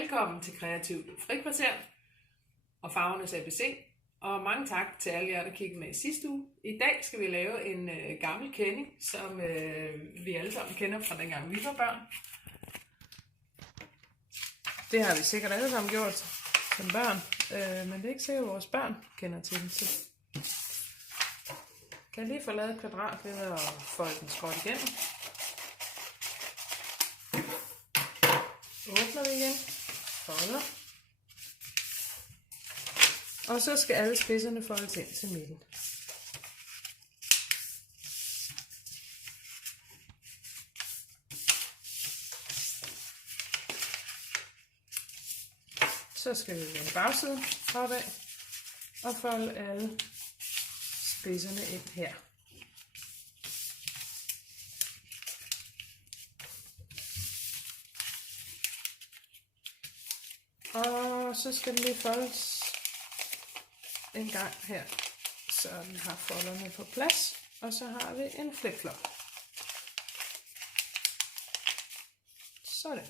Velkommen til Kreativt Frikvarter og Farvernes ABC, og mange tak til alle jer, der kiggede med i sidste uge. I dag skal vi lave en gammel kending, som vi alle sammen kender fra dengang vi var børn. Det har vi sikkert alle sammen gjort som børn, men det er ikke sikkert, at vores børn kender til den. Så kan jeg lige få lavet et kvadrat ved at folde den skråt igennem. Åbner vi igen, folder, og så skal alle spidserne foldes ind til midten. Så skal vi vende bagsiden opad og folde alle spidserne ind her. Og så skal den lige foldes en gang her, så den har folderne på plads, og så har vi en flip-flop. Sådan.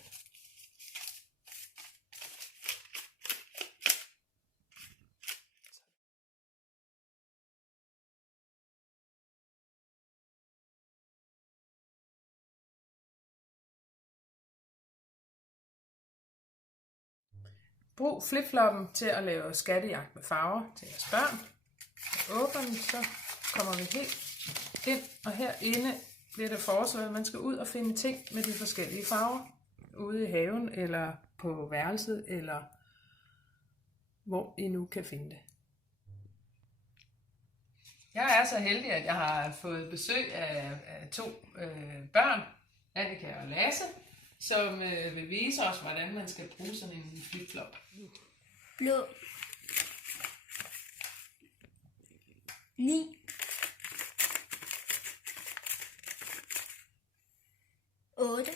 Brug flipfloppen til at lave skattejagt med farver til jeres børn. Åbner den, så kommer vi helt ind, og herinde bliver det foreslået, at man skal ud og finde ting med de forskellige farver. Ude i haven, eller på værelset, eller hvor I nu kan finde det. Jeg er så heldig, at jeg har fået besøg af to børn, Annika og Lasse, som vil vise os, hvordan man skal bruge sådan en flip-flop. Blå. 9. 8.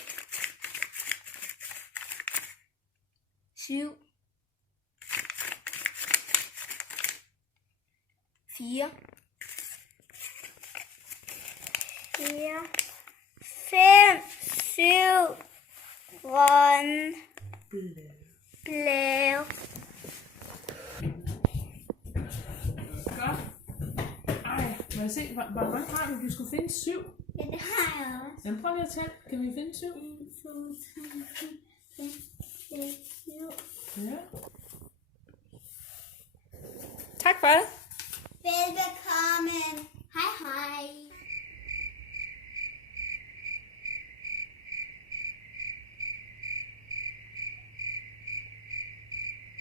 7. 4. 5. 7. Grøn. Blå. Godt. Ej, må jeg se, hvor mange har vi? Vi skulle finde 7. Ja, det har jeg også. Jamen prøv lige at tælle. Kan vi finde 7? 1, 2, 3, 4, 5, 6, 7. Ja. Tak for det. Velbekomme. Hej hej.